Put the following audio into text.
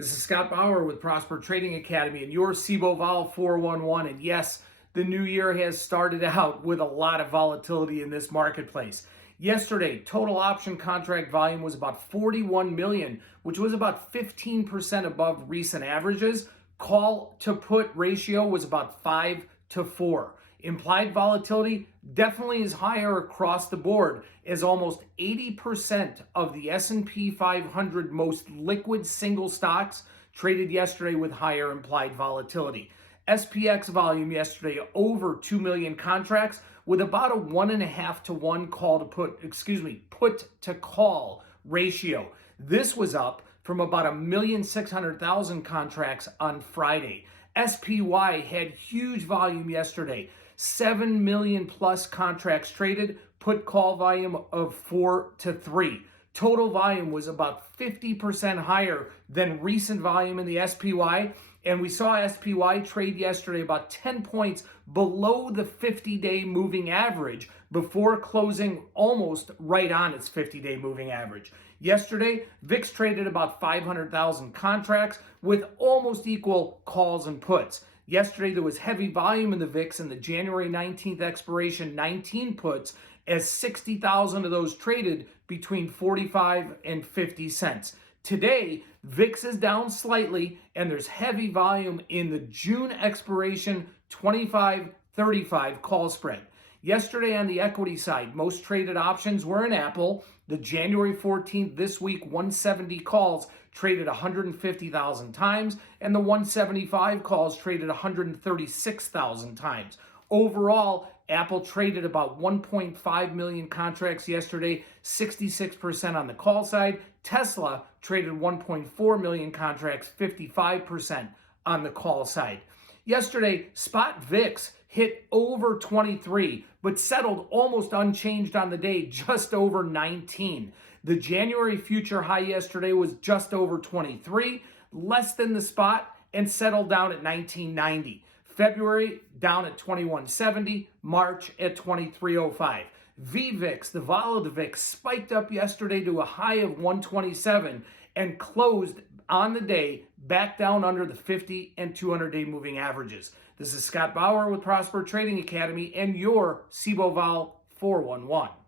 This is Scott Bauer with Prosper Trading Academy and your CBOVOL 411. And yes, the new year has started out with a lot of volatility in this marketplace. Yesterday, total option contract volume was about 41 million, which was about 15% above recent averages. Call to put ratio was about 5 to 4. Implied volatility definitely is higher across the board, as almost 80% of the S&P 500 most liquid single stocks traded yesterday with higher implied volatility. SPX volume yesterday over 2 million contracts with about a 1.5 to 1 put to call ratio. This was up from about 1,600,000 contracts on Friday. SPY had huge volume yesterday. 7 million plus contracts traded, put call volume of 4 to 3. Total volume was about 50% higher than recent volume in the SPY, and we saw SPY trade yesterday about 10 points below the 50-day moving average before closing almost right on its 50-day moving average. Yesterday, VIX traded about 500,000 contracts with almost equal calls and puts. Yesterday, there was heavy volume in the VIX and the January 19th expiration 19 puts, as 60,000 of those traded between 45 and 50 cents. Today, VIX is down slightly, and there's heavy volume in the June expiration 25-35 call spread. Yesterday on the equity side, most traded options were in Apple. The January 14th this week 170 calls traded 150,000 times, and the 175 calls traded 136,000 times. Overall, Apple traded about 1.5 million contracts yesterday, 66% on the call side. Tesla traded 1.4 million contracts, 55% on the call side. Yesterday, spot VIX hit over 23, but settled almost unchanged on the day, just over 19. The January future high yesterday was just over 23, less than the spot, and settled down at 1990. February down at 2170, March at 2305. VVIX, the vol of the VIX, spiked up yesterday to a high of 127 and closed on the day back down under the 50 and 200-day moving averages. This is Scott Bauer with Prosper Trading Academy and your CBOVOL 411.